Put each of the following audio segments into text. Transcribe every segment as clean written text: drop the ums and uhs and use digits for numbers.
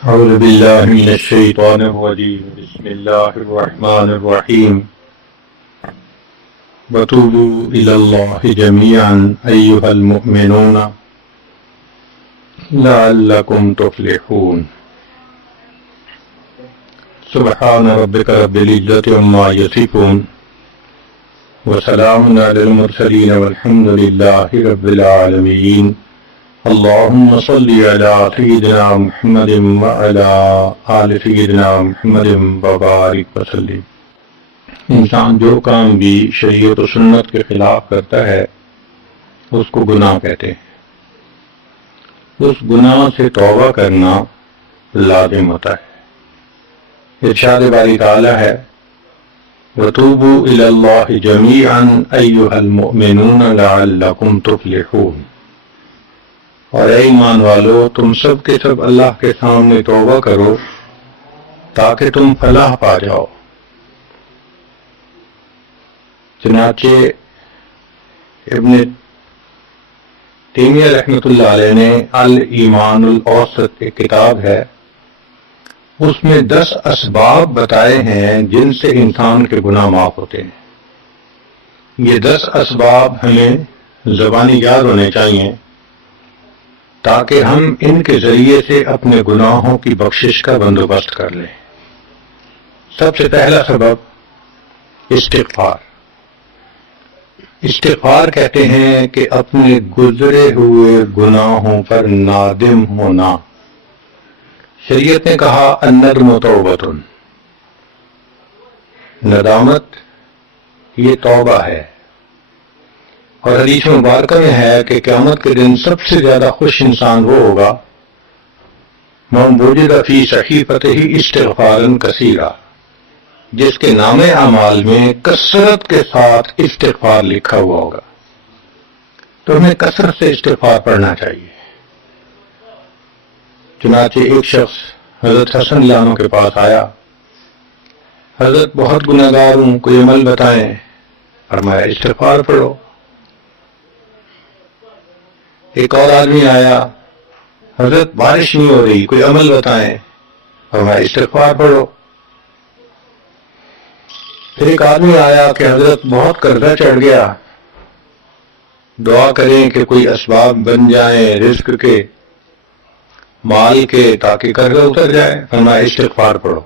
أعوذ بالله من الشيطان الرجيم بسم الله الرحمن الرحيم وتوبوا إلى الله جميعا أيها المؤمنون لعلكم تفلحون سبحان ربك رب العزة عما يصفون وسلام على المرسلين والحمد لله رب العالمين اللهم صل على سيدنا محمد وعلى آل سيدنا محمد وبارك وسلم۔ انسان جو کام بھی شریعت و سنت کے خلاف کرتا ہے اس کو گناہ کہتے ہیں۔ اس گناہ سے توبہ کرنا لازم ہوتا ہے۔ ارشاد باری تعالی ہے وَتُوبُوا إِلَى اللَّهِ جَمِيعًا أَيُّهَا الْمُؤْمِنُونَ لَعَلَّكُمْ تُفْلِحُونَ، اور اے ایمان والو تم سب کے سب اللہ کے سامنے توبہ کرو تاکہ تم فلاح پا جاؤ۔ چنانچہ ابن تیمیہ رحمۃ اللہ علیہ نے الایمان الاوسط ایک کتاب ہے، اس میں 10 اسباب بتائے ہیں جن سے انسان کے گناہ معاف ہوتے ہیں۔ یہ 10 اسباب ہمیں زبانی یاد ہونے چاہیے تاکہ ہم ان کے ذریعے سے اپنے گناہوں کی بخشش کا بندوبست کر لیں۔ سب سے پہلا سبب استغفار۔ استغفار کہتے ہیں کہ اپنے گزرے ہوئے گناہوں پر نادم ہونا۔ شریعت نے کہا الندم توبۃ، ندامت یہ توبہ ہے، اور حدیث مبارکہ میں ہے کہ قیامت کے دن سب سے زیادہ خوش انسان وہ ہوگا من وجد فی صحیفتہ استغفارا کثیرا، جس کے نام اعمال میں کثرت کے ساتھ استغفار لکھا ہوا ہوگا۔ تو ہمیں کثرت سے استغفار پڑھنا چاہیے۔ چنانچہ ایک شخص حضرت حسن اللہ عنہ کے پاس آیا، حضرت بہت گناہ گار ہوں، کوئی عمل بتائیں۔ فرمایا استغفار پڑھو۔ ایک اور آدمی آیا، حضرت بارش نہیں ہو رہی، کوئی عمل بتائیں۔ فرمایا استغفار پڑھو۔ پھر ایک آدمی آیا کہ حضرت بہت قرضہ چڑھ گیا، دعا کریں کہ کوئی اسباب بن جائیں رزق کے، مال کے، تاکہ قرضہ اتر جائے۔ فرمایا استغفار پڑھو۔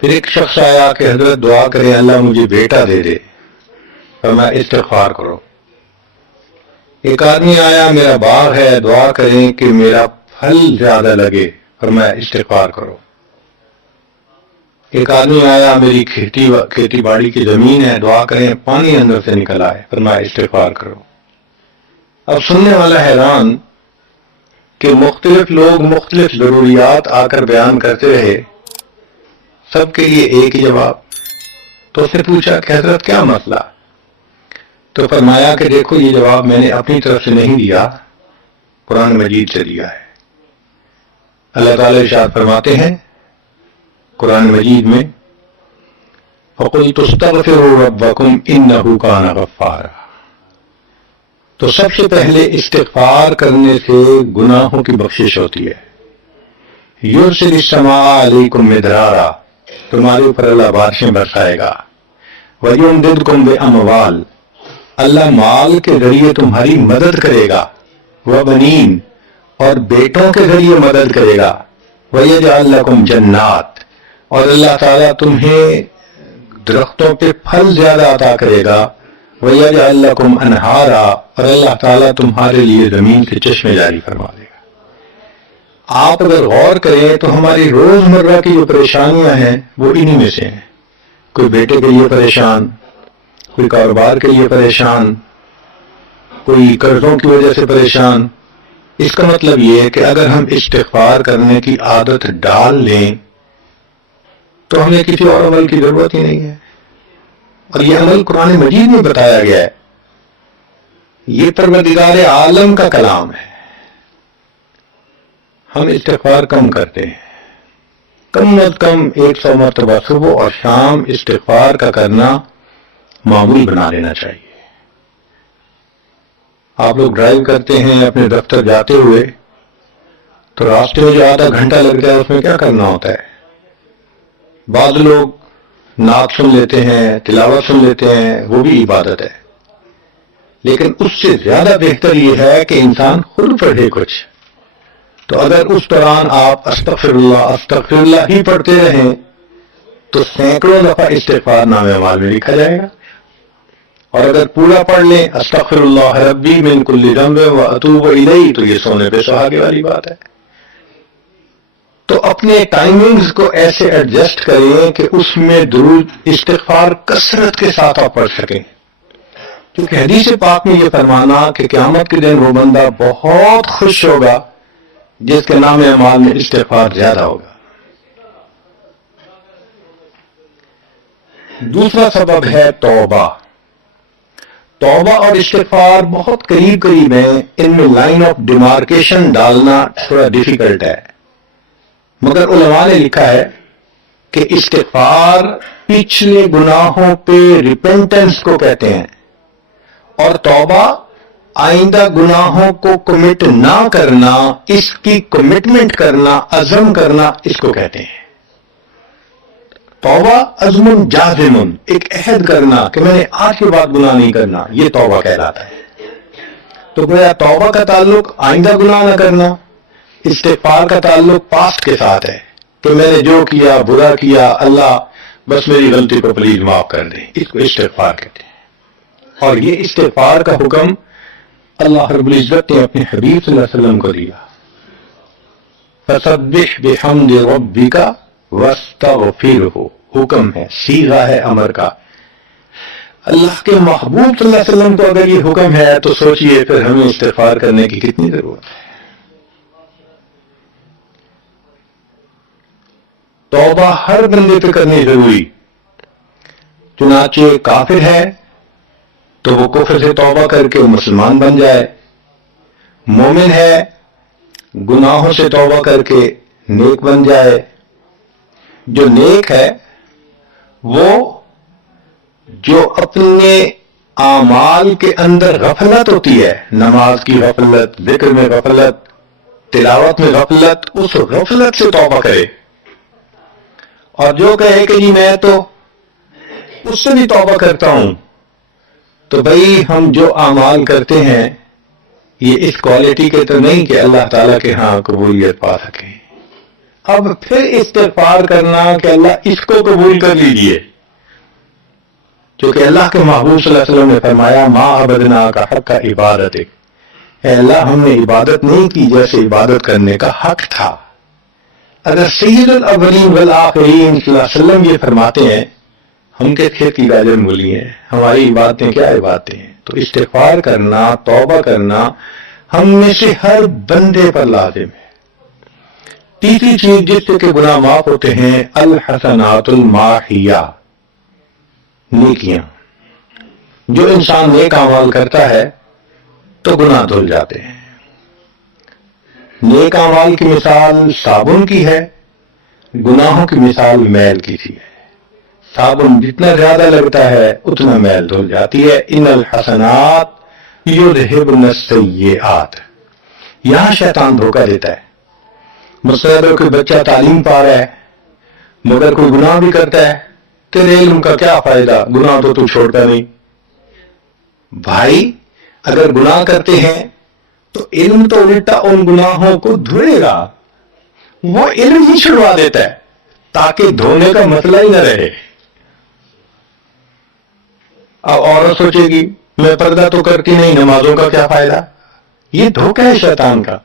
پھر ایک شخص آیا کہ حضرت دعا کریں اللہ مجھے بیٹا دے دے۔ فرمایا استغفار کرو۔ ایک آدمی آیا میرا باغ ہے، دعا کریں کہ میرا پھل زیادہ لگے۔ فرمایا استغفار کرو۔ ایک آدمی آیا میری کھیتی باڑی کی زمین ہے، دعا کریں پانی اندر سے نکل آئے۔ فرمایا استغفار کرو۔ اب سننے والا حیران کہ مختلف لوگ مختلف ضروریات آ کر بیان کرتے رہے، سب کے لیے ایک ہی جواب۔ تو اس نے پوچھا کہ حضرت کیا مسئلہ؟ تو فرمایا کہ دیکھو یہ جواب میں نے اپنی طرف سے نہیں دیا، قرآن مجید سے دیا ہے۔ اللہ تعالیٰ ارشاد فرماتے ہیں قرآن مجید میں فَقُلْتُ اسْتَغْفِرُوا رَبَّكُمْ إِنَّهُ كَانَ غَفَّارًا۔ تو سب سے پہلے استغفار کرنے سے گناہوں کی بخشش ہوتی ہے۔ یُرْسِلِ السَّمَاءَ عَلَيْكُمْ مِدْرَارًا، تمہارے اوپر اللہ بارشیں برسائے گا۔ وَيُمْدِدْكُمْ بِأَمْوَالٍ، اللہ مال کے ذریعے تمہاری مدد کرے گا۔ وَبَنِينَ، اور بیٹوں کے ذریعے مدد کرے گا۔ وَيَجْعَلْ لَكُمْ جَنَّاتٍ، اور اللہ تعالیٰ تمہیں درختوں پہ پھل زیادہ عطا کرے گا۔ وَيَجْعَلْ لَكُمْ أَنْهَارًا، اور اللہ تعالیٰ تمہارے لیے زمین سے چشمے جاری فرما دے گا۔ آپ اگر غور کریں تو ہماری روزمرہ کی جو پریشانیاں ہیں وہ انہی میں سے ہیں۔ کوئی بیٹے کے لیے پریشان، کوئی کاروبار کے لیے پریشان، کوئی قرضوں کی وجہ سے پریشان۔ اس کا مطلب یہ ہے کہ اگر ہم استغفار کرنے کی عادت ڈال لیں تو ہمیں کسی اور عمل کی ضرورت ہی نہیں ہے، اور یہ عمل قرآن مجید میں بتایا گیا ہے۔ یہ پروردگار عالم کا کلام ہے۔ ہم استغفار کم کرتے ہیں، کم از کم 100 مرتبہ صبح اور شام استغفار کا کرنا معمول بنا لینا چاہیے۔ آپ لوگ ڈرائیو کرتے ہیں اپنے دفتر جاتے ہوئے تو راستے میں جو آدھا گھنٹہ لگتا ہے اس میں کیا کرنا ہوتا ہے؟ بعض لوگ نعت سن لیتے ہیں، تلاوت سن لیتے ہیں، وہ بھی عبادت ہے، لیکن اس سے زیادہ بہتر یہ ہے کہ انسان خود پڑھے کچھ. تو اگر اس دوران آپ استغفر اللہ ہی پڑھتے رہیں تو سینکڑوں دفعہ استغفار نامہ اعمال میں لکھا جائے گا. اور اگر پورا پڑھ لیں استغفر اللہ ربی من کل ذنب واتوب الیہ تو یہ سونے پہ سہاگے والی بات ہے. تو اپنے ٹائمنگز کو ایسے ایڈجسٹ کریں کہ اس میں درود استغفار کثرت کے ساتھ آپ پڑھ سکیں، کیونکہ حدیث پاک میں یہ فرمانا کہ قیامت کے دن وہ بندہ بہت خوش ہوگا جس کے نام اعمال میں استغفار زیادہ ہوگا. دوسرا سبب ہے توبہ. توبہ اور استغفار بہت قریب قریب ہیں، ان میں لائن آف ڈیمارکیشن ڈالنا تھوڑا ڈیفیکلٹ ہے، مگر علماء نے لکھا ہے کہ استغفار پچھلے گناہوں پہ ریپینٹنس کو کہتے ہیں، اور توبہ آئندہ گناہوں کو کمٹ نہ کرنا، اس کی کمٹمنٹ کرنا، عزم کرنا، اس کو کہتے ہیں. توبہ عزم جازم، ایک عہد کرنا کہ میں نے آج کے بعد گناہ نہیں کرنا، یہ توبہ کہلاتا ہے. تو گویا توبہ کا تعلق آئندہ گناہ نہ کرنا، استغفار کا تعلق پاسٹ کے ساتھ ہے کہ میں نے جو کیا برا کیا، اللہ بس میری غلطی کو پلیز معاف کر دیں، اس کو استغفار کہتے ہیں. اور یہ استغفار کا حکم اللہ رب العزت نے اپنے حبیب صلی اللہ علیہ وسلم کو دیا. فسبح بحمد ربک واستغفرہ، حکم ہے، صیغہ ہے امر کا. اللہ کے محبوب صلی اللہ علیہ وسلم کو اگر یہ حکم ہے تو سوچئے پھر ہمیں استغفار کرنے کی کتنی ضرورت ہے. توبہ ہر بندے پہ کرنی ضروری. چنانچہ کافر ہے تو وہ کفر سے توبہ کر کے مسلمان بن جائے، مومن ہے گناہوں سے توبہ کر کے نیک بن جائے. جو نیک ہے وہ جو اپنے اعمال کے اندر غفلت ہوتی ہے، نماز کی غفلت، ذکر میں غفلت، تلاوت میں غفلت، اس غفلت سے توبہ کرے. اور جو کہے کہ جی میں تو اس سے بھی توبہ کرتا ہوں، تو بھائی ہم جو اعمال کرتے ہیں یہ اس کوالٹی کے تو نہیں کہ اللہ تعالیٰ کے ہاں قبولیت پا سکیں. اب پھر استغفار کرنا کہ اللہ اس کو قبول کر لیجئے، کیونکہ اللہ کے محبوب صلی اللہ علیہ وسلم نے فرمایا ما عبدنا کا حق کا عبادت، اے اللہ ہم نے عبادت نہیں کی جیسے عبادت کرنے کا حق تھا. اگر سید الاولین والآخرین صلی اللہ علیہ وسلم یہ فرماتے ہیں، ہم کے کھیت کی گاجر مولی ہیں، ہماری عبادتیں کیا عبادتیں ہیں. تو استغفار کرنا، توبہ کرنا ہم میں سے ہر بندے پر لازم ہے. تیسری چیز جس سے کہ گناہ معاف ہوتے ہیں، الحسنات الماحیہ، نیکیاں. جو انسان نیک اعمال کرتا ہے تو گناہ دھل جاتے ہیں. نیک اعمال کی مثال صابن کی ہے، گناہوں کی مثال میل کی سی ہے. صابن جتنا زیادہ لگتا ہے اتنا میل دھل جاتی ہے. ان الحسنات یذہبن السیئات. یہاں شیطان دھوکہ دیتا ہے. مثلا کوئی بچہ تعلیم پا رہا ہے مگر کوئی گناہ بھی کرتا ہے، تیرے علم کا کیا فائدہ، گناہ تو چھوڑتا نہیں. بھائی اگر گناہ کرتے ہیں تو علم تو الٹا ان گناہوں کو دھوئے گا، وہ علم ہی چھڑوا دیتا ہے تاکہ دھونے کا مسئلہ ہی نہ رہے. اب عورت سوچے گی میں پردہ تو کرتی نہیں، نمازوں کا کیا فائدہ. یہ دھوکہ ہے شیطان کا.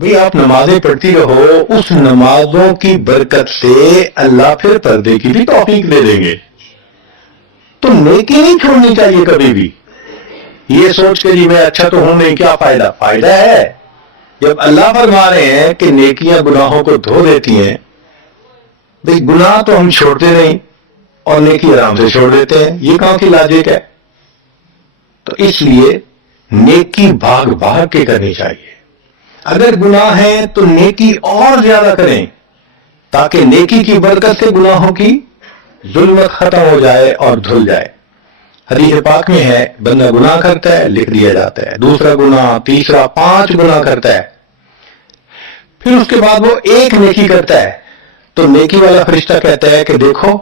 بھئی آپ نمازیں پڑھتی رہو، اس نمازوں کی برکت سے اللہ پھر پردے کی بھی توفیق دے دیں گے. تو نیکی نہیں چھوڑنی چاہیے کبھی بھی. یہ سوچ کے جی میں اچھا تو ہوں نہیں، کیا فائدہ. فائدہ ہے. جب اللہ فرما رہے ہیں کہ نیکیاں گناہوں کو دھو دیتی ہیں، بھئی گناہ تو ہم چھوڑتے نہیں اور نیکی آرام سے چھوڑ دیتے ہیں، یہ کہاں کی لاجک ہے. تو اس لیے نیکی بھاگ بھاگ کے کرنی چاہیے. اگر گناہ ہے تو نیکی اور زیادہ کریں تاکہ نیکی کی برکت سے گناہوں کی ظلمت ختم ہو جائے اور دھل جائے. حدیث پاک میں ہے بندہ گناہ کرتا ہے لکھ دیا جاتا ہے، دوسرا گناہ، تیسرا، 5 گناہ کرتا ہے، پھر اس کے بعد وہ ایک نیکی کرتا ہے تو نیکی والا فرشتہ کہتا ہے کہ دیکھو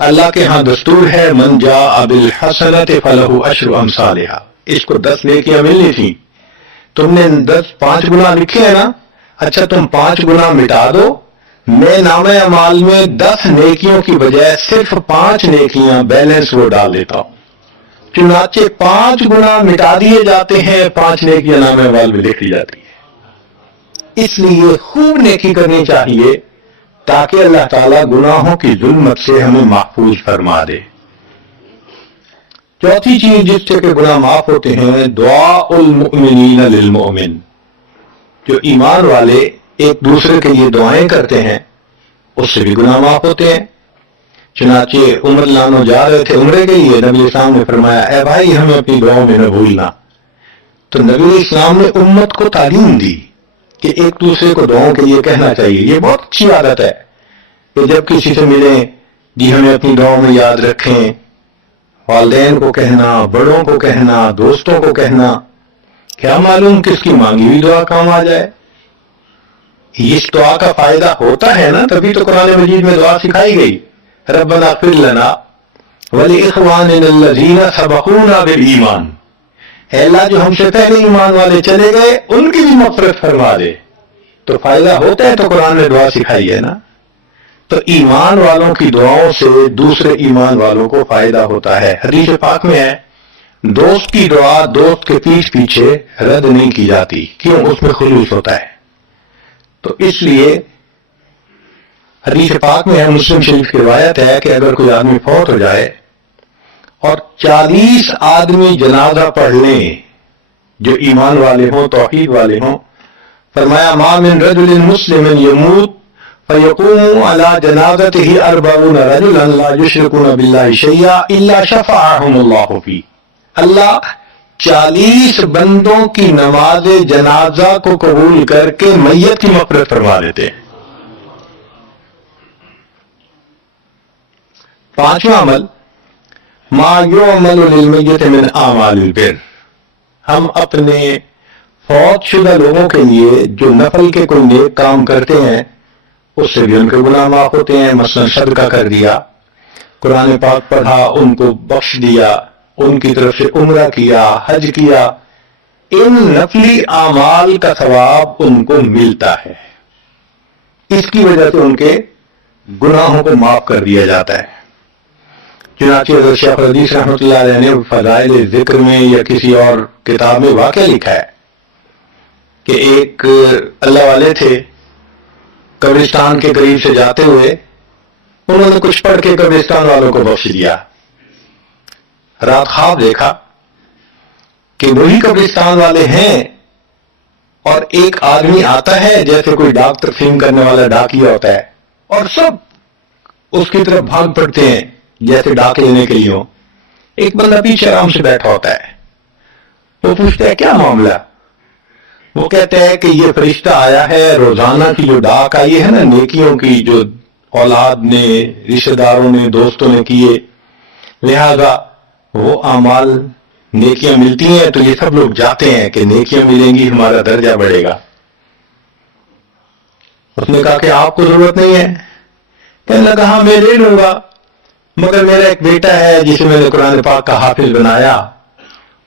اللہ کے ہاں دستور ہے من جاء بالحسنۃ فلہ عشر امثالھا، اس کو 10 نیکیاں ملنی تھی، تم نے 5 گنا لکھے ہیں نا، اچھا تم 5 گنا مٹا دو، میں نامہ اعمال میں 10 نیکیوں کی بجائے صرف 5 نیکیاں بیلنس وہ ڈال دیتا ہوں۔ چنانچہ 5 گنا مٹا دیے جاتے ہیں، 5 نیکیاں نامہ اعمال میں لکھ دی جاتی ہے۔ اس لیے خوب نیکی کرنی چاہیے تاکہ اللہ تعالیٰ گناہوں کی ظلمت سے ہمیں محفوظ فرما دے۔ چوتھی چیز جس سے کہ گناہ معاف ہوتے ہیں، دعاء المؤمنین للمؤمن، جو ایمان والے ایک دوسرے کے لیے دعائیں کرتے ہیں اس سے بھی گناہ معاف ہوتے ہیں۔ چنانچہ عمر لانو جا رہے تھے عمرے کے لیے، نبی اسلام نے فرمایا اے بھائی ہمیں اپنی دعاؤں میں نہ بھولنا، تو نبی اسلام نے امت کو تعلیم دی کہ ایک دوسرے کو دعاؤں کے لیے کہنا چاہیے۔ یہ بہت اچھی عادت ہے کہ جب کسی سے ملیں جی ہمیں اپنی دعاؤں میں یاد رکھیں، والدین کو کہنا، بڑوں کو کہنا، دوستوں کو کہنا، کیا معلوم کس کی مانگی ہوئی دعا کام آ جائے۔ اس دعا کا فائدہ ہوتا ہے نا، تبھی تو قرآن مجید میں دعا سکھائی گئی، ربنا اغفر لنا ولاخواننا الذین سبقونا بالایمان، اے اللہ جو ہم سے پہلے ایمان والے چلے گئے ان کی بھی مغفرت فرما دے۔ تو فائدہ ہوتا ہے تو قرآن نے دعا سکھائی ہے نا۔ تو ایمان والوں کی دعاؤں سے دوسرے ایمان والوں کو فائدہ ہوتا ہے۔ حدیث پاک میں ہے دوست کی دعا دوست کے پیچھے رد نہیں کی جاتی، کیوں؟ اس میں خلوص ہوتا ہے۔ تو اس لیے حدیث پاک میں ہے، مسلم شریف کی روایت ہے کہ اگر کوئی آدمی فوت ہو جائے اور 40 آدمی جنازہ پڑھ لیں جو ایمان والے ہوں، توحید والے ہوں، فرمایا ما من رجل مسلم یموت فیقوم علی جنازتہ 40 رجلا لا یشرکون باللہ شیئا الا شفعهم اللہ فی، اللہ 40 بندوں کی نماز جنازہ کو قبول کر کے میت کی مغفرت فرما دیتے ہیں۔ 5واں عمل ما یعمل للمیت من اعمال البر، ہم اپنے فوت شدہ لوگوں کے لیے جو نفل کے کوئی نیک کام کرتے ہیں اس سے بھی ان کے گناہ معاف ہوتے ہیں۔ مثلا صدقہ کر دیا، قرآن پاک پڑھا، ان کو بخش دیا، ان کی طرف سے عمرہ کیا، حج کیا، ان نفلی اعمال کا ثواب ان کو ملتا ہے، اس کی وجہ سے ان کے گناہوں کو معاف کر دیا جاتا ہے۔ چنانچہ حضرت شیخ الحدیث رحمۃ اللہ علیہ نے فضائل ذکر میں یا کسی اور کتاب میں واقعہ لکھا ہے کہ ایک اللہ والے تھے، قبرستان کے قریب سے جاتے ہوئے انہوں نے کچھ پڑھ کے قبرستان والوں کو بخش دیا۔ رات خواب دیکھا کہ وہی قبرستان والے ہیں اور ایک آدمی آتا ہے جیسے کوئی ڈاک تقسیم کرنے والا ڈاکیا ہوتا ہے، اور سب اس کی طرف بھاگ پڑتے ہیں جیسے ڈاک لینے کے لیے ہو۔ ایک بندہ پیچھے آرام سے بیٹھا ہوتا ہے، وہ پوچھتا ہے کیا معاملہ؟ وہ کہتا ہے کہ یہ فرشتہ آیا ہے، روزانہ کی جو ڈاک آئی ہے نا نیکیوں کی، جو اولاد نے، رشتہ داروں نے، دوستوں نے کیے، لہذا وہ اعمال نیکیاں ملتی ہیں تو یہ سب لوگ جاتے ہیں کہ نیکیاں ملیں گی، ہمارا درجہ بڑھے گا۔ اس نے کہا کہ آپ کو ضرورت نہیں ہے؟ کہنے لگا ہاں میں لے لوں گا، مگر میرا ایک بیٹا ہے جسے میں نے قرآن پاک کا حافظ بنایا،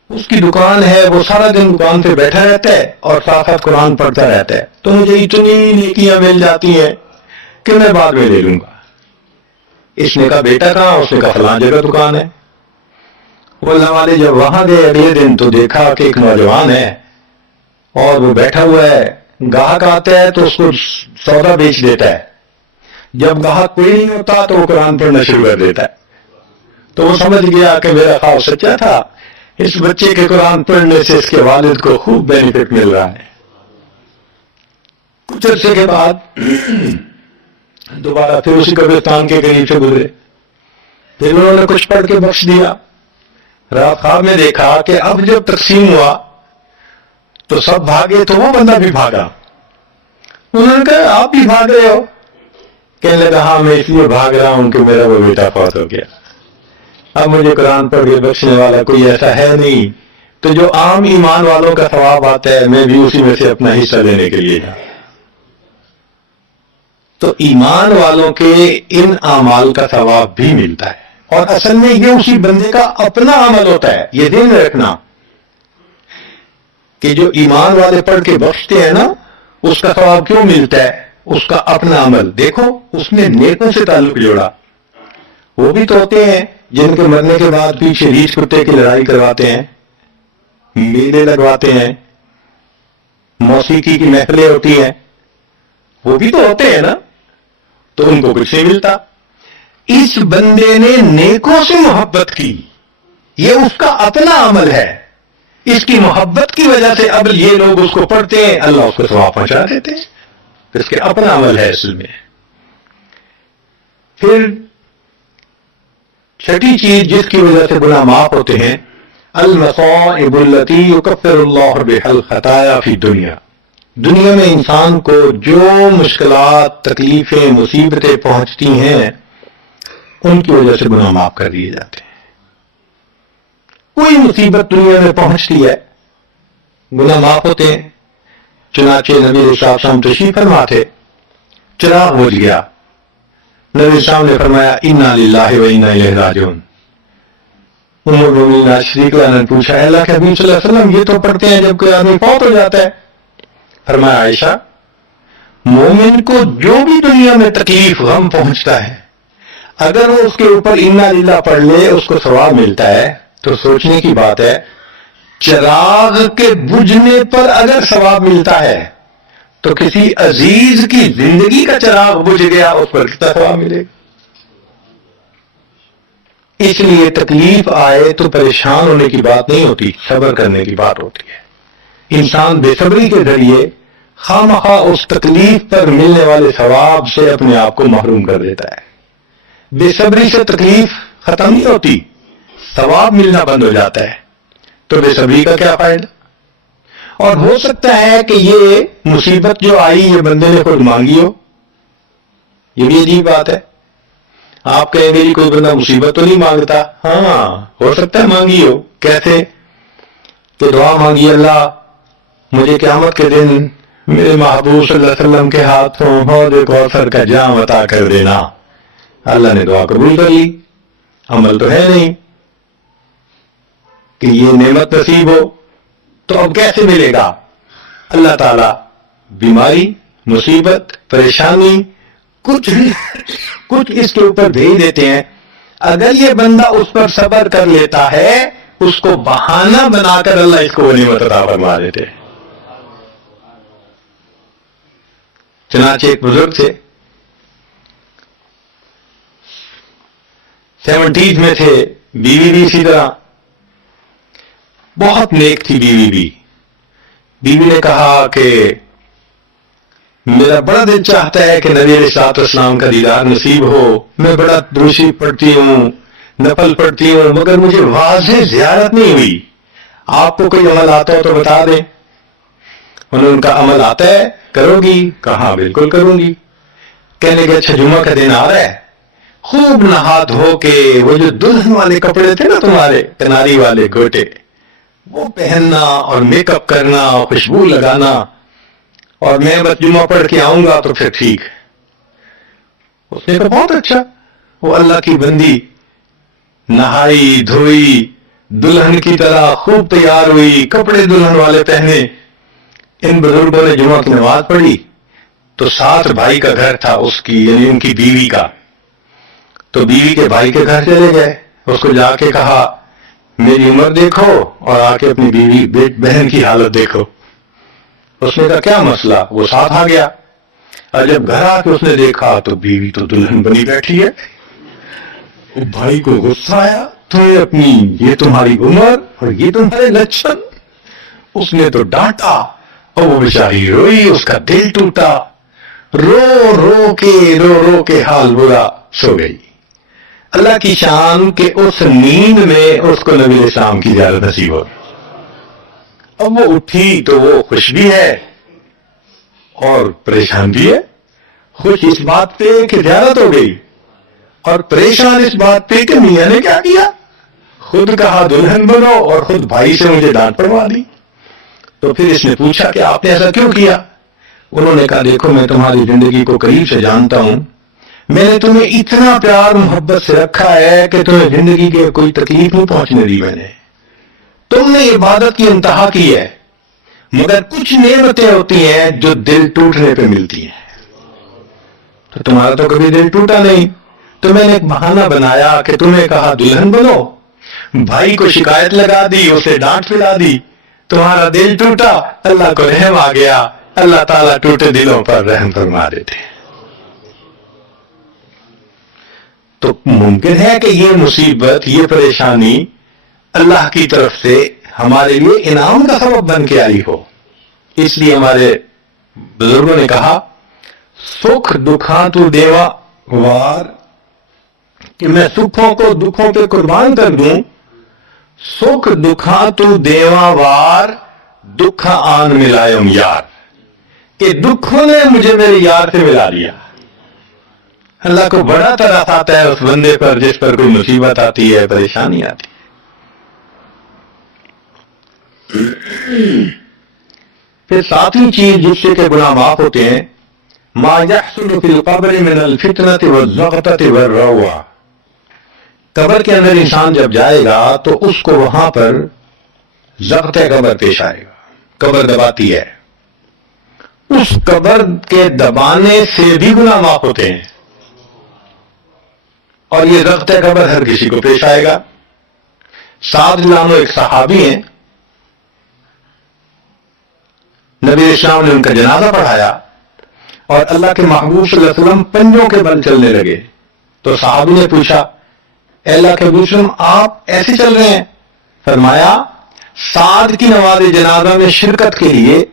اس کی دکان ہے، وہ سارا دن دکان پہ بیٹھا رہتا ہے اور ساتھ ساتھ قرآن پڑھتا رہتا ہے، تو مجھے اتنی نیکیاں مل جاتی ہیں کہ میں بعد میں لے لوں گا۔ اس نے کہا بیٹا کہاں؟ اس نے کہا فلاں جگہ دکان ہے۔ وہ اللہ والے جب وہاں گئے اگلے دن تو دیکھا کہ ایک نوجوان ہے اور وہ بیٹھا ہوا ہے، گاہک آتا ہے تو اس کو سودا بیچ دیتا ہے، جب گاہک کوئی نہیں ہوتا تو وہ قرآن پڑھنا شروع کر دیتا ہے۔ تو وہ سمجھ گیا کہ میرا خواب سچا تھا، اس بچے کے قرآن پڑھنے سے اس کے والد کو خوب بینیفٹ مل رہا ہے۔ کچھ عرصے کے بعد دوبارہ پھر اسی قبرستان کے قریب سے گزرے، پھر انہوں نے کچھ پڑھ کے بخش دیا۔ رات خواب میں دیکھا کہ اب جب تقسیم ہوا تو سب بھاگے تو وہ بندہ بھی بھاگا۔ انہوں نے کہا آپ بھی بھاگ رہے ہو؟ کہنے لگا ہاں میں اس لیے بھاگ رہا ہوں کہ میرا وہ بیٹا فوت ہو گیا، اب مجھے قرآن پڑھ کے بخشنے والا کوئی ایسا ہے نہیں، تو جو عام ایمان والوں کا ثواب آتا ہے میں بھی اسی میں سے اپنا حصہ لینے کے لیے جا۔ تو ایمان والوں کے ان اعمال کا ثواب بھی ملتا ہے، اور اصل میں یہ اسی بندے کا اپنا عمل ہوتا ہے. یہ دل میں رکھنا کہ جو ایمان والے پڑھ کے بخشتے ہیں نا، اس کا ثواب کیوں ملتا ہے؟ اس کا اپنا عمل. دیکھو اس نے نیکوں سے تعلق جوڑا. وہ بھی تو ہوتے ہیں جن کے مرنے کے بعد پیچھے ریچھ کتے کی لڑائی کرواتے ہیں، میلے لگواتے ہیں، موسیقی کی محفلیں ہوتی ہیں. وہ بھی تو ہوتے ہیں نا، تو ان کو کچھ نہیں ملتا. اس بندے نے نیکوں سے محبت کی، یہ اس کا اپنا عمل ہے. اس کی محبت کی وجہ سے اب یہ لوگ اس کو پڑھتے ہیں، اللہ اس کو ثواب پہنچا دیتے ہیں. اس کے اپنا عمل ہے اصل میں. پھر چھٹی چیز جس کی وجہ سے گناہ معاف ہوتے ہیں، المصائب التي يكفر الله بها الخطايا فی الدنیا. دنیا میں انسان کو جو مشکلات، تکلیفیں، مصیبتیں پہنچتی ہیں، ان کی وجہ سے گناہ معاف کر دیے جاتے ہیں. کوئی مصیبت دنیا میں پہنچتی ہے، گناہ معاف ہوتے ہیں. چنانچہ نبی علیہ السلام تشریف فرما تھے، چراغ بجھ گیا. نبی علیہ السلام نے فرمایا انا للہ و انا الیہ راجعون. ام المؤمنین عائشہ نے پوچھا، اللہ کے حبیب صلی اللہ علیہ وسلم یہ تو پڑھتے ہیں جب کوئی آدمی فوت ہو جاتا ہے. فرمایا عائشہ، مومن کو جو بھی دنیا میں تکلیف، غم پہنچتا ہے، اگر وہ اس کے اوپر انا للہ پڑھ لے اس کو ثواب ملتا ہے. تو سوچنے کی بات ہے، چراغ کے بجھنے پر اگر ثواب ملتا ہے تو کسی عزیز کی زندگی کا چراغ بجھ گیا، اس پر کتنا ثواب ملے گا. اس لیے تکلیف آئے تو پریشان ہونے کی بات نہیں ہوتی، صبر کرنے کی بات ہوتی ہے. انسان بے صبری کے ذریعے خواہ اس تکلیف پر ملنے والے ثواب سے اپنے آپ کو محروم کر دیتا ہے. بے صبری سے تکلیف ختم نہیں ہوتی، ثواب ملنا بند ہو جاتا ہے. تو بے صبری کا کیا فائدہ؟ اور ہو سکتا ہے کہ یہ مصیبت جو آئی یہ بندے نے خود مانگی ہو. یہ بھی عجیب بات ہے. آپ کہیں میری کوئی بندہ مصیبت تو نہیں مانگتا. ہاں ہو سکتا ہے مانگی ہو. کیسے؟ کہ دعا مانگی، اللہ مجھے قیامت کے دن میرے محبوب صلی اللہ علیہ وسلم کے ہاتھوں حوض کوثر کا جام عطا کر دینا. اللہ نے دعا قبول کر لی. عمل تو ہے نہیں کہ یہ نعمت نصیب ہو. تو اب کیسے ملے گا؟ اللہ تعالیٰ بیماری، مصیبت، پریشانی کچھ اس کے اوپر بھیج دیتے ہیں. اگر یہ بندہ اس پر صبر کر لیتا ہے، اس کو بہانہ بنا کر اللہ اس کو نعمت عطا فرما دیتے ہیں. چنانچہ ایک بزرگ تھے، 70s میں تھے، بیوی بھی اسی طرح بہت نیک تھی. بیوی نے کہا کہ میرا بڑا دل چاہتا ہے کہ نبی علیہ السلام کا دیدار نصیب ہو. میں بڑا دروشی پڑھتی ہوں، نفل پڑھتی ہوں، مگر مجھے واضح زیارت نہیں ہوئی. آپ کو کوئی عمل آتا ہو تو بتا دیں. انہوں نے ان کا عمل آتا ہے، کرو گی؟ کہا بالکل کروں گی. کہنے کہ اچھا جمعہ کا دن آ رہا ہے، خوب نہا دھو کے وہ جو دلہن والے کپڑے تھے نا تمہارے، کناری والے گوٹے، وہ پہننا اور میک اپ کرنا اور خوشبو لگانا، اور میں بس جمعہ پڑھ کے آؤں گا تو پھر ٹھیک. اس نے کہا بہت اچھا. وہ اللہ کی بندی نہائی دھوئی، دلہن کی طرح خوب تیار ہوئی، کپڑے دلہن والے پہنے. ان بزرگوں نے جمعہ کی نماز پڑھی تو ساتھ بھائی کا گھر تھا اس کی، یعنی ان کی بیوی کا. تو بیوی کے بھائی کے گھر چلے گئے. اس کو جا کے کہا میری عمر دیکھو اور آ کے اپنی بیوی بہن کی حالت دیکھو. اس نے کہا کیا مسئلہ؟ وہ ساتھ آ گیا. اور جب گھر آ کے اس نے دیکھا تو بیوی تو دلہن بنی بیٹھی ہے. بھائی کو غصہ آیا، یہ تمہاری عمر اور یہ تمہارے لچھن. اس نے تو ڈانٹا اور وہ بیچاری روئی، اس کا دل ٹوٹا. رو رو کے حال برا، سو گئی. اللہ کی شان کے اس نیند میں اس کو نبی علیہ السلام کی زیارت نصیب ہو. اب وہ اٹھی تو وہ خوش بھی ہے اور پریشان بھی ہے. خوش اس بات پہ کہ زیارت ہو گئی، اور پریشان اس بات پہ کہ میاں نے کیا کیا، خود کہا دلہن بنو اور خود بھائی سے مجھے ڈانٹ پڑوا دی. تو پھر اس نے پوچھا کہ آپ نے ایسا کیوں کیا؟ انہوں نے کہا دیکھو میں تمہاری زندگی کو قریب سے جانتا ہوں، میں نے تمہیں اتنا پیار محبت سے رکھا ہے کہ تمہیں زندگی کے کوئی تکلیف نہیں پہنچنے دی، میں نے تم نے عبادت کی انتہا کی ہے، مگر کچھ نعمتیں ہوتی ہیں جو دل ٹوٹنے پہ ملتی ہیں، تو تمہارا تو کبھی دل ٹوٹا نہیں، تو میں نے ایک بہانہ بنایا کہ تمہیں کہا دلہن بنو، بھائی کو شکایت لگا دی، اسے ڈانٹ پلا دی، تمہارا دل ٹوٹا، اللہ کو رحم آ گیا، اللہ تعالیٰ ٹوٹے دلوں پر رحم فرما دیتے ہیں۔ تو ممکن ہے کہ یہ مصیبت، یہ پریشانی اللہ کی طرف سے ہمارے لیے انعام کا سبب بن کے آئی ہو۔ اس لیے ہمارے بزرگوں نے کہا سکھ دکھاں تو دیوا وار، کہ میں سکھوں کو دکھوں پہ قربان کر دوں، سکھ دکھاں تو دیوا وار، دکھ آن ملائم یار، کہ دکھوں نے مجھے میرے یار سے ملا دیا۔ اللہ کو بڑا ترس آتا ہے اس بندے پر جس پر کوئی مصیبت آتی ہے، پریشانی آتی ہے۔ پھر ساتویں چیز جس سے کہ گناہ معاف ہوتے ہیں، ما يحصل في القبر من الفتنة والزغطة والروع، قبر کے اندر انسان جب جائے گا تو اس کو وہاں پر ضغط قبر پیش آئے گا، قبر دباتی ہے، اس قبر کے دبانے سے بھی گناہ معاف ہوتے ہیں، اور یہ ضغط قبر ہر کسی کو پیش آئے گا۔ سعد لانو ایک صحابی ہیں، نبی اسلام نے ان کا جنازہ پڑھایا اور اللہ کے محبوب صلی اللہ علیہ وسلم پنجوں کے بل چلنے لگے، تو صحابی نے پوچھا اے اللہ کے حبیب وسلم آپ ایسے چل رہے ہیں؟ فرمایا سعد کی نماز جنازہ میں شرکت کے لیے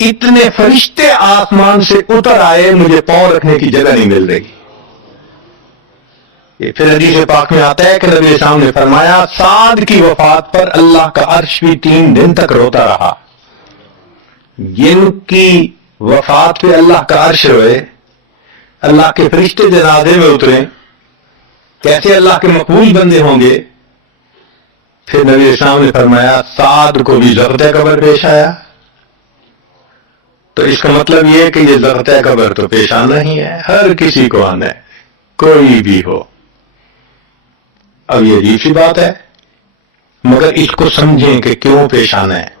اتنے فرشتے آسمان سے اتر آئے، مجھے پاؤں رکھنے کی جگہ نہیں مل رہی۔ یہ پھر حدیث پاک میں آتا ہے کہ نبی اسلام نے فرمایا سعد کی وفات پر اللہ کا عرش بھی 3 دن تک روتا رہا۔ جن کی وفات پہ اللہ کا عرش روئے، اللہ کے فرشتے جنازے میں اترے، کیسے اللہ کے مقبول بندے ہوں گے؟ پھر نبی اسلام نے فرمایا سعد کو بھی ضغط قبر پیش آیا۔ تو اس کا مطلب یہ ہے کہ یہ ضغط قبر تو پیش آنا ہی ہے، ہر کسی کو آنا ہے، کوئی بھی ہو۔ اب یہ عجیب سی بات ہے، مگر اس کو سمجھیں کہ کیوں پیش آنا ہے۔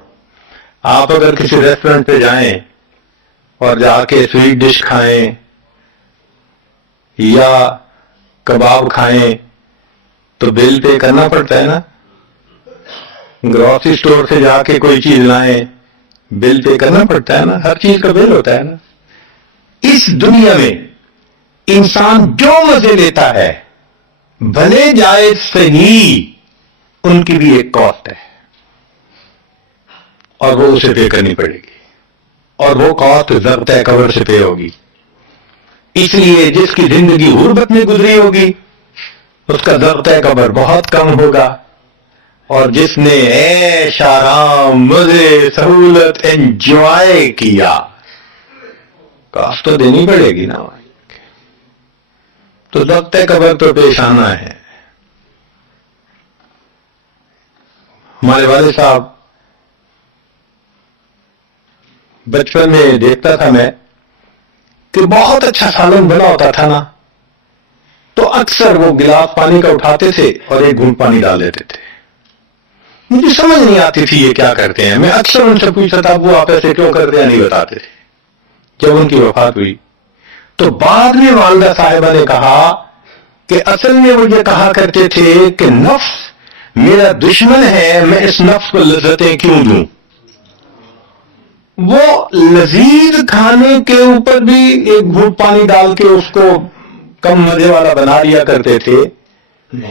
آپ اگر کسی ریسٹورنٹ پہ جائیں اور جا کے سویٹ ڈش کھائیں یا کباب کھائیں تو بل پے کرنا پڑتا ہے نا، گروسری اسٹور سے جا کے کوئی چیز لائیں بل پے کرنا پڑتا ہے نا، ہر چیز کا بل ہوتا ہے نا۔ اس دنیا میں انسان جو مزے لیتا ہے بھلے جائز صحیح، ان کی بھی ایک کاسٹ ہے اور وہ اسے پے کرنی پڑے گی، اور وہ کاسٹ ضبط قبر سے پے ہوگی۔ اس لیے جس کی زندگی غربت میں گزری ہوگی اس کا ضبط قبر بہت کم ہوگا، اور جس نے عیش آرام مزے سہولت انجوائے کیا کاسٹ تو دینی پڑے گی نا۔ تو ضبط قبر تو پیش آنا ہے۔ ہمارے والد صاحب بچپن میں دیکھتا تھا میں کہ بہت اچھا سالن بنا ہوتا تھا نا، تو اکثر وہ گلاس پانی کا اٹھاتے تھے اور ایک گھونٹ پانی ڈال دیتے تھے۔ مجھے سمجھ نہیں آتی تھی یہ کیا کرتے ہیں، میں اکثر ان سے پوچھتا تھا وہ آپ ایسے کیوں کرتے ہیں، نہیں بتاتے تھے۔ جب ان کی وفات ہوئی تو بعد میں والدہ صاحبہ نے کہا کہ اصل میں وہ یہ کہا کرتے تھے کہ نفس میرا دشمن ہے، میں اس نفس کو لذتیں کیوں دوں۔ وہ لذیذ کھانے کے اوپر بھی ایک گھونٹ پانی ڈال کے اس کو کم مزے والا بنا لیا کرتے تھے،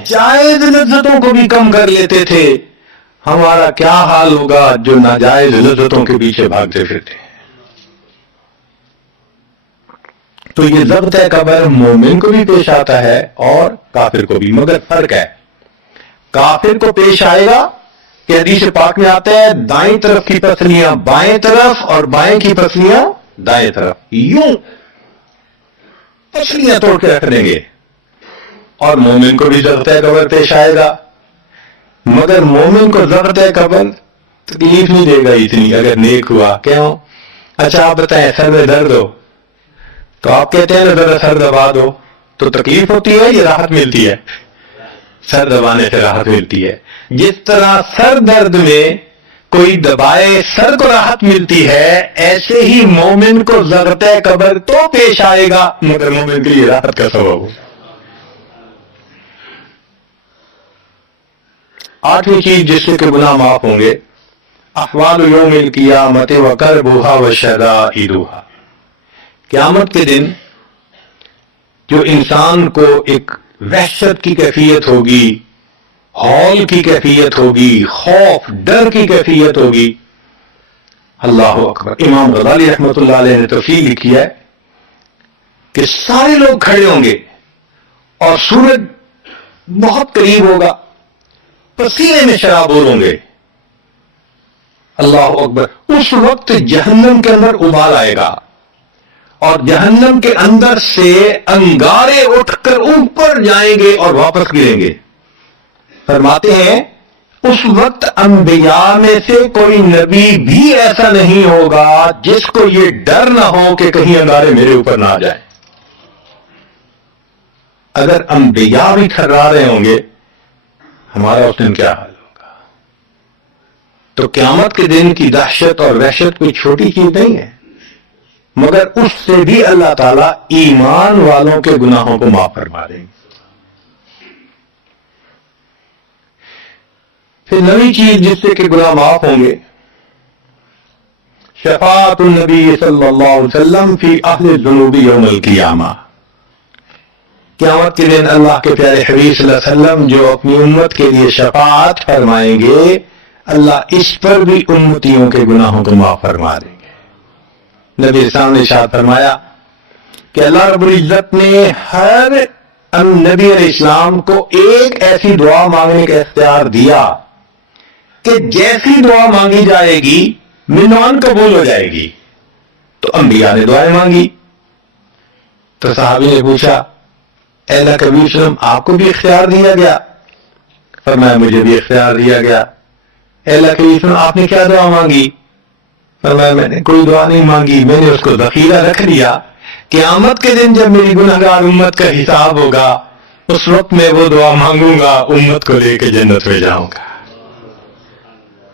جائز لذتوں کو بھی کم کر لیتے تھے۔ ہمارا کیا حال ہوگا جو ناجائز لذتوں کے پیچھے بھاگتے پھرتے ہیں۔ تو یہ ضبط قبر مومن کو بھی پیش آتا ہے اور کافر کو بھی، مگر فرق ہے، کافر کو پیش آئے گا کہ حدیث پاک میں آتا ہے دائیں طرف کی پسلیاں بائیں طرف اور بائیں کی پسلیاں دائیں طرف، یوں پسلیاں توڑ کے رکھ دیں گے۔ اور مومن کو بھی ضبط قبر پیش آئے گا، مگر مومن کو ضبط قبر تکلیف نہیں دے گا اتنی اگر نیک ہوا۔ کیوں؟ اچھا آپ بتائیں سر میں درد ہو تو آپ کہتے ہیں ذرا سر دبا دو، تو تکلیف ہوتی ہے یا راحت ملتی ہے؟ سر دبانے سے راحت ملتی ہے۔ جس طرح سر درد میں کوئی دبائے سر کو راحت ملتی ہے، ایسے ہی مومن کو ضرورت قبر تو پیش آئے گا مگر مومن کے لیے راحت کا سبب ہو۔ آٹھویں چیز جس سے کہ گناہ معاف ہوں گے، احوال یوم القیامت وقربھا وشدائدھا، قیامت کے دن جو انسان کو ایک وحشت کی کیفیت ہوگی، ہول کی کیفیت ہوگی، خوف ڈر کی کیفیت ہوگی۔ اللہ اکبر۔ امام غزالی رحمۃ اللہ علیہ نے تفصیل لکھی ہے کہ سارے لوگ کھڑے ہوں گے اور سورج بہت قریب ہوگا، پسینے میں شرابور ہوں گے۔ اللہ اکبر۔ اس وقت جہنم کے اندر ابال آئے گا اور جہنم کے اندر سے انگارے اٹھ کر اوپر جائیں گے اور واپس گریں گے۔ فرماتے ہیں اس وقت انبیاء میں سے کوئی نبی بھی ایسا نہیں ہوگا جس کو یہ ڈر نہ ہو کہ کہیں انگارے میرے اوپر نہ آ جائیں۔ اگر انبیاء بھی تھرا رہے ہوں گے، ہمارا اس دن کیا حال ہوگا؟ تو قیامت کے دن کی دہشت اور وحشت کوئی چھوٹی چیز نہیں ہے، مگر اس سے بھی اللہ تعالیٰ ایمان والوں کے گناہوں کو معاف فرما دیں گے۔ پھر نویں چیز جس سے کہ گناہ معاف ہوں گے، شفاعت النبی صلی اللہ علیہ وسلم فی اہل الذنوب یوم القیامہ، قیامت کے دن اللہ کے پیارے حبیب صلی اللہ علیہ وسلم جو اپنی امت کے لیے شفاعت فرمائیں گے، اللہ اس پر بھی امتیوں کے گناہوں کو معاف فرما دیں گے۔ نبی اسلام نے ارشاد فرمایا کہ اللہ رب العزت نے ہر نبی علیہ السلام کو ایک ایسی دعا مانگنے کا اختیار دیا کہ جیسی دعا مانگی جائے گی منوان قبول ہو جائے گی۔ تو انبیاء نے دعائیں مانگی، تو صحابی نے پوچھا اے اللہ کے نبی صلی اللہ علیہ وسلم آپ کو بھی اختیار دیا گیا؟ فرمایا مجھے بھی اختیار دیا گیا۔ اے اللہ کے نبی صلی اللہ علیہ وسلم آپ نے کیا دعا مانگی؟ فرمایا میں نے کوئی دعا نہیں مانگی، میں نے اس کو ذخیرہ رکھ لیا، قیامت کے دن جب میری گنہگار امت کا حساب ہوگا اس وقت میں وہ دعا مانگوں گا، امت کو لے کے جنت میں جاؤں گا۔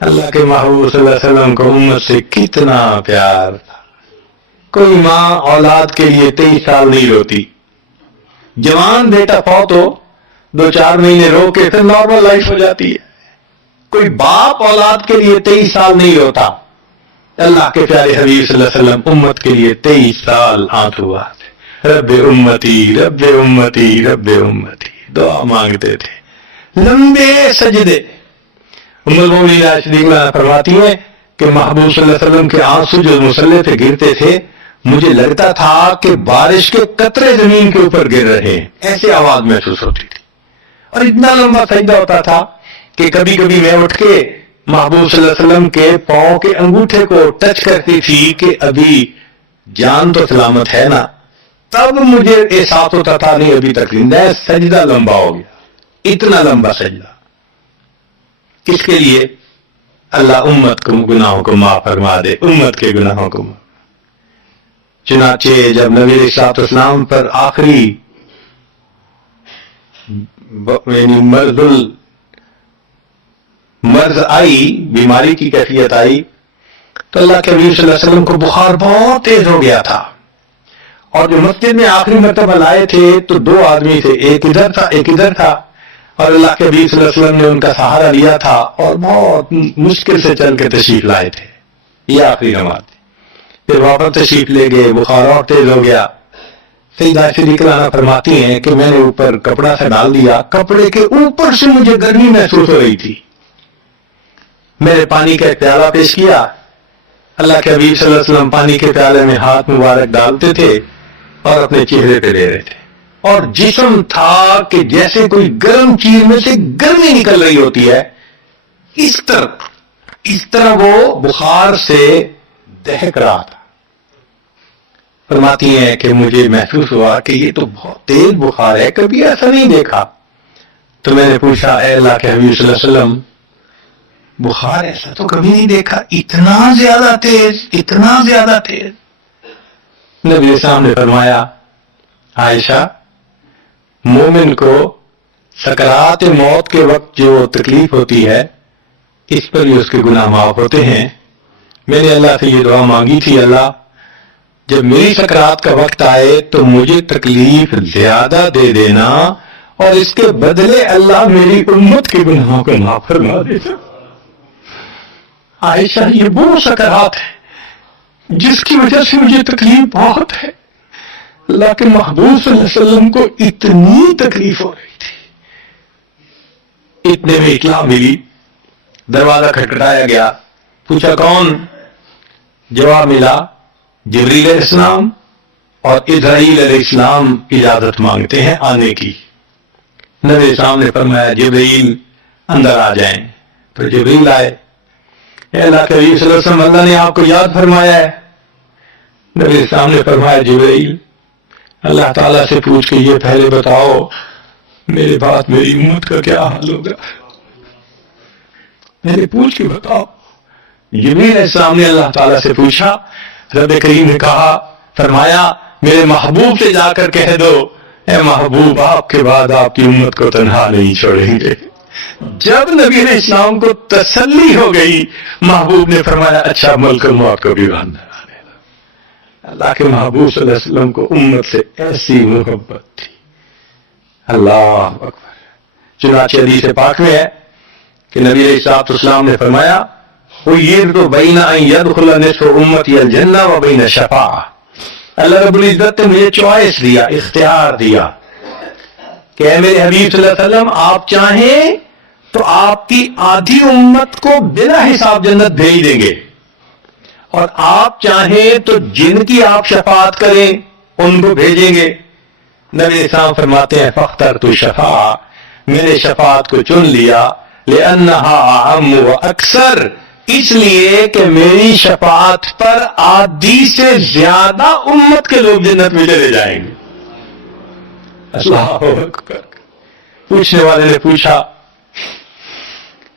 اللہ کے محبوب صلی اللہ علیہ وسلم کو امت سے کتنا پیار تھا۔ کوئی ماں اولاد کے لیے 23 سال نہیں روتی، جوان بیٹا فوت ہو 2-4 مہینے رو کے پھر نارمل لائف ہو جاتی ہے۔ کوئی باپ اولاد کے لیے 23 سال نہیں روتا۔ اللہ کے پیارے حبیب صلی اللہ علیہ وسلم امت کے لیے 23 سال آنسو آتے، رب امتی رب امتی رب امتی دعا مانگتے تھے، لمبے سجدے۔ ام المؤمنین عائشہ رضی اللہ عنہا فرماتی ہیں کہ محبوب صلی اللہ علیہ وسلم کے آنسو جو مصلی پہ گرتے تھے، مجھے لگتا تھا کہ بارش کے قطرے زمین کے اوپر گر رہے ہیں، ایسی آواز محسوس ہوتی تھی۔ اور اتنا لمبا سجدہ ہوتا تھا کہ کبھی کبھی میں اٹھ کے محبوب صلی اللہ علیہ وسلم کے پاؤں کے انگوٹھے کو ٹچ کرتی تھی کہ ابھی جان تو سلامت ہے نا، تب مجھے احساس ہوتا تھا نہیں ابھی تک زندہ ہے، سجدہ لمبا ہو گیا۔ اتنا لمبا سجدہ کس کے لیے؟ اللہ امت کو گناہوں کو معاف فرما دے، امت کے گناہوں کو معاف۔ چنانچہ جب نبی علیہ الصلوۃ والسلام پر آخری یعنی مرض آئی، بیماری کی کیفیت آئی، تو اللہ کے نبی صلی اللہ علیہ وسلم کو بخار بہت تیز ہو گیا تھا، اور جو مسجد میں آخری مرتبہ لائے تھے تو 2 آدمی تھے، ایک ادھر تھا ایک ادھر تھا، اور اللہ کے نبی صلی اللہ علیہ وسلم نے ان کا سہارا لیا تھا اور بہت مشکل سے چل کے تشریف لائے تھے۔ یہ آخری نماز تھی، پھر واپس تشریف لے گئے، بخار اور تیز ہو گیا۔ سیدہ عائشہ رضی اللہ عنہا فرماتی ہیں کہ میں نے اوپر کپڑا سے ڈال دیا، کپڑے کے اوپر سے مجھے گرمی محسوس ہو رہی تھی۔ میں نے پانی کا ایک پیالہ پیش کیا، اللہ کے حبیب صلی اللہ علیہ وسلم پانی کے پیالے میں ہاتھ مبارک ڈالتے تھے اور اپنے چہرے پہ لے رہے تھے، اور جسم تھا کہ جیسے کوئی گرم چیز میں سے گرمی نکل رہی ہوتی ہے، اس طرح وہ بخار سے دہک رہا تھا۔ فرماتی ہیں کہ مجھے محسوس ہوا کہ یہ تو بہت تیز بخار ہے، کبھی ایسا نہیں دیکھا۔ تو میں نے پوچھا اے اللہ کے حبیب صلی اللہ علیہ وسلم بخار ایسا تو کبھی نہیں دیکھا، اتنا زیادہ تیز، اتنا زیادہ تیز۔ نبی اسلام نے فرمایا عائشہ، مومن کو سکرات موت کے وقت جو تکلیف ہوتی ہے اس پر بھی اس کے گناہ معاف ہوتے ہیں۔ میں نے اللہ سے یہ دعا مانگی تھی، اللہ جب میری سکرات کا وقت آئے تو مجھے تکلیف زیادہ دے دینا، اور اس کے بدلے اللہ میری امت کے گناہوں کو معاف فرما دینا۔ عائشہ، یہ وہ سکرات ہے جس کی وجہ سے مجھے تکلیف بہت ہے، اللہ کے محبوب صلی اللہ علیہ وسلم کو اتنی تکلیف ہو رہی تھی۔ اتنے میں اطلاع ملی، دروازہ کھٹکھٹایا گیا، پوچھا کون؟ جواب ملا جبریل علیہ السلام اور اسرائیل علیہ السلام اجازت مانگتے ہیں آنے کی۔ نبی اسلام نے فرمایا جبریل اندر آ جائیں، تو جبریل آئے۔ اے اللہ کے نبی صلی اللہ علیہ وسلم، اللہ نے آپ کو یاد فرمایا ہے۔ نبی اسلام نے فرمایا جبریل، اللہ تعالیٰ سے پوچھ کے یہ پہلے بتاؤ میرے بعد میری امت کا کیا حال ہوگا، میرے پوچھ کے بتاؤ۔ جبریل علیہ السلام نے اللہ تعالیٰ سے پوچھا، رب کریم نے کہا، فرمایا میرے محبوب سے جا کر کہہ دو اے محبوب آپ کے بعد آپ کی امت کو تنہا نہیں چھوڑیں گے۔ جب نبی علیہ السلام کو تسلی ہو گئی، محبوب نے فرمایا اچھا ملک الموت کو بھی باندھا۔ اللہ کے محبوب صلی اللہ علیہ وسلم کو امت سے ایسی محبت تھی، اللہ اکبر۔ چنانچہ حدیث پاک میں ہے کہ نبی علیہ السلام نے فرمایا خیرت بین ان یدخل نصف امتی الجنہ و بین شفاعہ، اللہ رب العزت نے مجھے چوائس دیا، اختیار دیا کہ اے میرے حبیب صلی اللہ علیہ وسلم آپ چاہیں تو آپ کی آدھی امت کو بلا حساب جنت بھیج دیں گے، اور آپ چاہیں تو جن کی آپ شفاعت کریں ان کو بھیجیں گے۔ نبی اسلام فرماتے ہیں فاخترت الشفاعہ، میں نے شفاعت کو چن لیا، لأنہا اعم و اکثر، اس لیے کہ میری شفاعت پر آدھی سے زیادہ امت کے لوگ جنت میں چلے جائیں گے۔ اللہ اکبر۔ پوچھنے والے نے پوچھا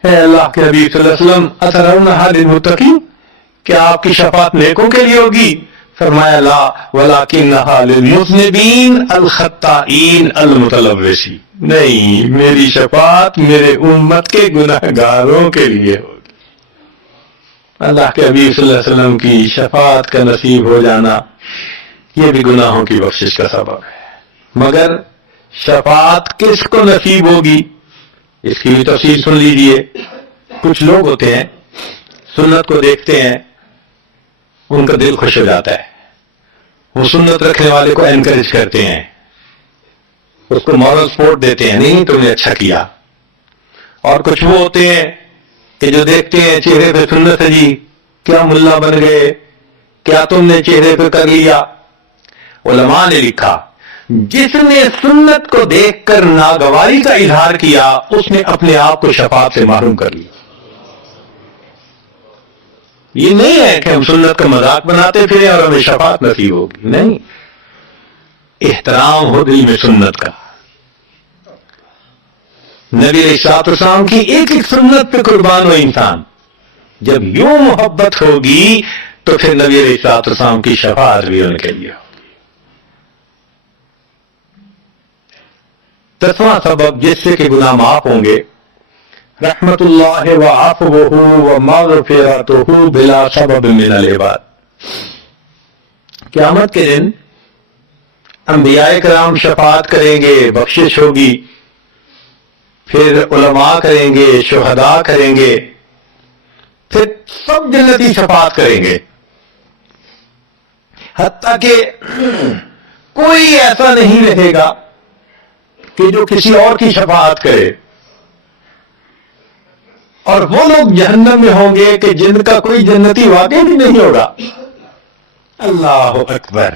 اے اللہ کے حبیب صلی اللہ علیہ وسلم اترونہا للمتقین، کیا آپ کی شفاعت نیکوں کے لیے ہوگی؟ فرمایا لا ولکنہا للمذنبین الخطائین المتلوثین، نہیں میری شفاعت میرے امت کے گناہگاروں کے لیے ہوگی۔ اللہ کے حبیب صلی اللہ علیہ وسلم کی شفاعت کا نصیب ہو جانا یہ بھی گناہوں کی بخشش کا سبب ہے، مگر شفاعت کس کو نصیب ہوگی اس کی بھی تفصیل سن لیجئے۔ کچھ لوگ ہوتے ہیں سنت کو دیکھتے ہیں ان کا دل خوش ہو جاتا ہے، وہ سنت رکھنے والے کو انکریج کرتے ہیں، اس کو مورل سپورٹ دیتے ہیں، نہیں تم نے اچھا کیا۔ اور کچھ وہ ہوتے ہیں کہ جو دیکھتے ہیں چہرے پہ سنت ہے، جی کیا ملا بن گئے، کیا تم نے چہرے پہ کر لیا۔ علماء نے لکھا جس نے سنت کو دیکھ کر ناگواری کا اظہار کیا اس نے اپنے آپ کو شفاعت سے محروم کر لیا۔ یہ نہیں ہے کہ ہم سنت کا مذاق بناتے پھریں اور ہمیں شفاعت نصیب ہوگی، نہیں، احترام ہو دل میں سنت کا۔ نبی علیہ السلام کی ایک ایک سنت پہ قربان ہو انسان، جب یوں محبت ہوگی تو پھر نبی علیہ السلام کی شفاعت بھی ان کے لیے ہوگی۔ 10واں سبب جس سے کہ گناہ معاف ہوں گے، رحمت اللہ و عفوہ و مغفرتہ بلا سبب من العباد۔ قیامت کے دن انبیاء کرام شفاعت کریں گے، بخشش ہوگی، پھر علماء کریں گے، شہداء کریں گے، پھر سب جنتی شفاعت کریں گے، حتیٰ کہ کوئی ایسا نہیں رہے گا کہ جو کسی اور کی شفاعت کرے، اور وہ لوگ جہنم میں ہوں گے کہ جن کا کوئی جنتی واقع بھی نہیں ہوگا۔ اللہ اکبر۔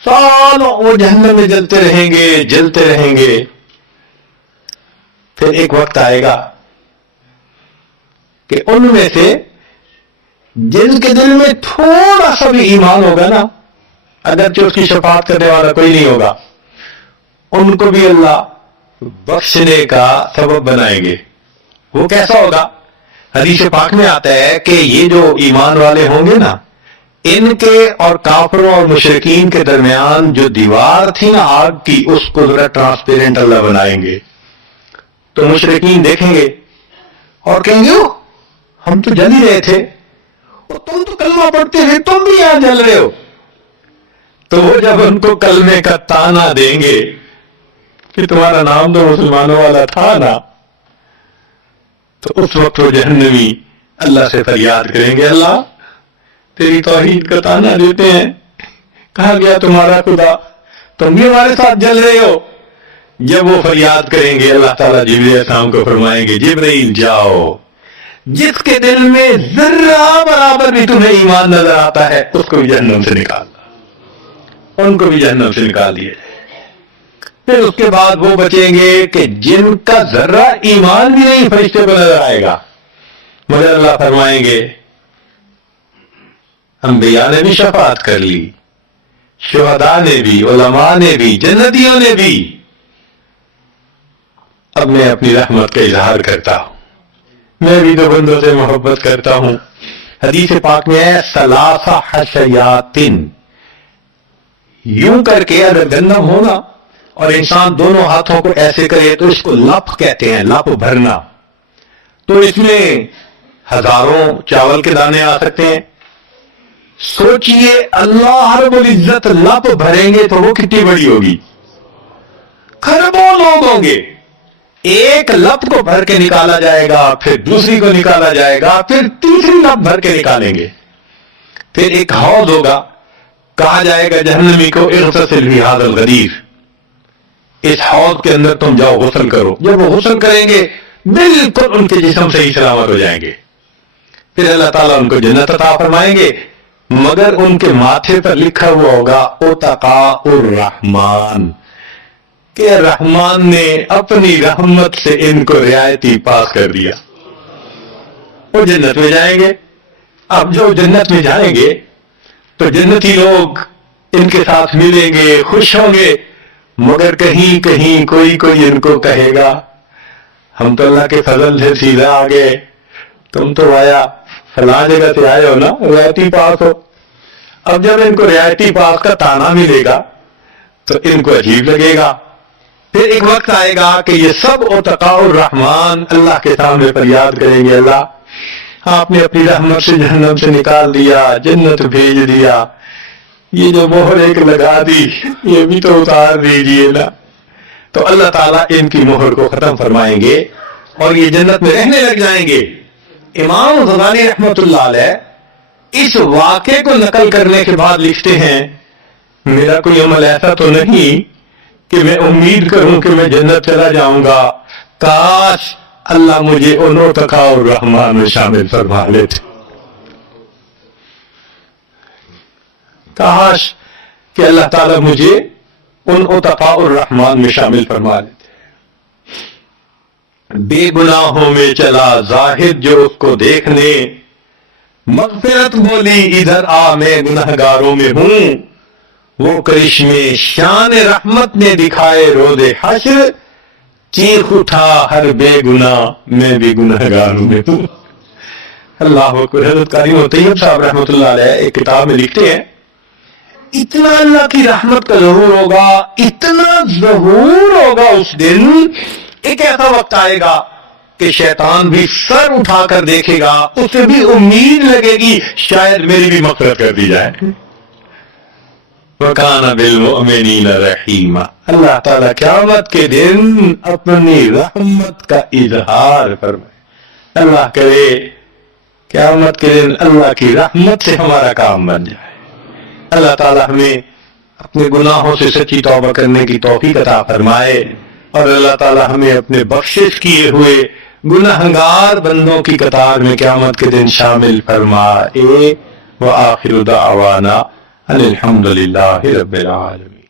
سالوں وہ جہنم میں جلتے رہیں گے، جلتے رہیں گے، پھر ایک وقت آئے گا کہ ان میں سے جن کے دل میں تھوڑا سا بھی ایمان ہوگا نا، اگرچہ اس کی شفاعت کرنے والا کوئی نہیں ہوگا، ان کو بھی اللہ بخشنے کا سبب بنائیں گے۔ وہ کیسا ہوگا؟ حدیث پاک میں آتا ہے کہ یہ جو ایمان والے ہوں گے نا، ان کے اور کافروں اور مشرکین کے درمیان جو دیوار تھی نا آگ کی، اس کو ذرا ٹرانسپیرنٹ اللہ بنائیں گے. تو مشرکین دیکھیں گے اور کہیں گے ہم تو جل ہی رہے تھے، اور تم تو کلمہ پڑھتے ہیں، تم بھی یہاں جل رہے ہو. تو وہ جب ان کو کلمے کا تانا دیں گے کہ تمہارا نام تو مسلمانوں والا تھا نا، تو اس وقت وہ جہنمی اللہ سے فریاد کریں گے، اللہ تیری توحید کا تانا دیتے ہیں، کہا گیا تمہارا خدا، تم بھی ہمارے ساتھ جل رہے ہو. جب وہ فریاد کریں گے، اللہ تعالیٰ جبرائیل علیہ السلام کو فرمائیں گے، جبرائیل جاؤ، جس کے دل میں ذرہ برابر بھی تمہیں ایمان نظر آتا ہے اس کو بھی جہنم سے نکال، ان کو بھی جہنم سے نکال دیا جائے. پھر اس کے بعد وہ بچیں گے کہ جن کا ذرہ ایمان بھی نہیں فرشتے کو نظر آئے گا، مگر اللہ فرمائیں گے انبیاء نے بھی شفاعت کر لی، شہداء نے بھی، علماء نے بھی، جنتیوں نے بھی. اب میں اپنی رحمت کا اظہار کرتا ہوں، میں بھی تو بندوں سے محبت کرتا ہوں. حدیث پاک میں ہے ثلاثہ حشیاتن، یوں کر کے اگر گندم ہونا اور انسان دونوں ہاتھوں کو ایسے کرے تو اس کو لپ کہتے ہیں، لپ بھرنا. تو اس میں ہزاروں چاول کے دانے آ سکتے ہیں. سوچئے اللہ رب العزت لپ بھریں گے تو وہ کتنی بڑی ہوگی، خربوں لوگ ہوں گے. ایک لپ کو بھر کے نکالا جائے گا، پھر دوسری کو نکالا جائے گا، پھر تیسری لپ بھر کے نکالیں گے. پھر ایک حوض ہوگا، کہا جائے گا جہنمی کو اغتسل فی ھذا الغدیر، اس حوض کے اندر تم جاؤ غسل کرو. جب وہ غسل کریں گے بالکل ان کے جسم صحیح سلامت ہو جائیں گے. پھر اللہ تعالیٰ ان کو جنت عطا فرمائیں گے، مگر ان کے ماتھے پر لکھا ہوا ہوگا اتقاء الرحمن، کہ رحمان نے اپنی رحمت سے ان کو رعایتی پاس کر دیا. وہ جنت میں جائیں گے. اب جو جنت میں جائیں گے تو جنتی لوگ ان کے ساتھ ملیں گے، خوش ہوں گے، مگر کہیں کہیں کوئی ان کو کہے گا ہم تو اللہ کے فضل سے سیدھا آ گئے، تم تو آیا فلاں جگہ سے آئے ہو نا، رعایتی پاس ہو. اب جب ان کو رعایتی پاس کا تانا ملے گا تو ان کو عجیب لگے گا. پھر ایک وقت آئے گا کہ یہ سب اتقاء الرحمن اللہ کے سامنے فریاد کریں گے، اللہ آپ نے اپنی رحمت سے جہنم سے نکال دیا، جنت بھیج دیا، یہ جو مہر ایک لگا دی یہ بھی تو اتار دیجیے نا. تو اللہ تعالیٰ ان کی مہر کو ختم فرمائیں گے اور یہ جنت میں رہنے لگ جائیں گے. امام غزالی رحمۃ اللہ علیہ اس واقعے کو نقل کرنے کے بعد لکھتے ہیں، میرا کوئی عمل ایسا تو نہیں کہ میں امید کروں کہ میں جنت چلا جاؤں گا، کاش اللہ مجھے ان اتقاء الرحمن میں شامل فرما لیتے، کاش کہ اللہ تعالیٰ مجھے ان اتقاء الرحمن میں شامل فرما لیتے. بے گناہوں میں چلا زاہد جو اس کو دیکھنے، مغفرت بولی ادھر آ میں گنہگاروں میں ہوں، وہ کرشمے شان رحمت نے دکھائے روز حشر، چیخ اٹھا ہر بے گناہ میں بھی گنہگاروں میں ہوں. اللہ اکبر. حضرت قاری طیب صاحب رحمۃ اللہ علیہ ایک کتاب میں لکھتے ہیں، اتنا اللہ کی رحمت کا ظہور ہوگا، اتنا ظہور ہوگا اس دن، ایک ایسا وقت آئے گا کہ شیطان بھی سر اٹھا کر دیکھے گا، اسے بھی امید لگے گی شاید میری بھی مغفرت کر دی جائے. وَكَانَ بِالْمُؤْمِنِينَ رَحِيمًا. اللہ تعالیٰ قیامت کے دن اپنی رحمت کا اظہار فرمائے. اللہ کرے قیامت کے دن اللہ کی رحمت سے ہمارا کام بن جائے. اللہ تعالیٰ ہمیں اپنے گناہوں سے سچی توبہ کرنے کی توفیق عطا فرمائے، اور اللہ تعالیٰ ہمیں اپنے بخشش کیے ہوئے گنہگار بندوں کی قطار میں قیامت کے دن شامل فرمائے. وآخر دعوانا ان الحمد للہ رب العالمین.